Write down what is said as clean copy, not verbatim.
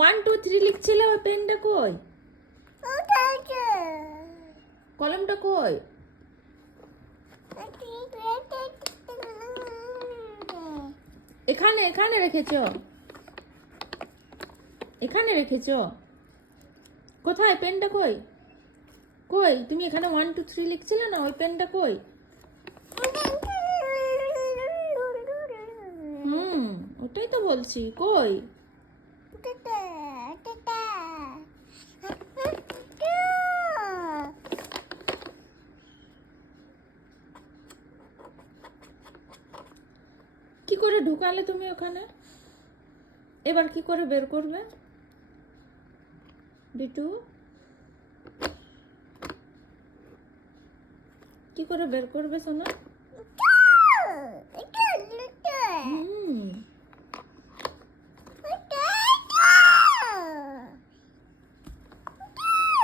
1 2 3 লিখছিলে, ওই পেনটা কই? কলমটা কই? এখানে এখানে রেখেছো, এখানে রেখেছো। কোথায় পেনটা কই? কই তুমি এখানে 1 2 3 লিখছিলে না, ওই পেনটা কই? ওটাই তো বলছি, কই? কি করে ঢুকালে তুমি ওখানে? এবার কি করে বের করবে বিটু? কি করে বের করবে সোনা?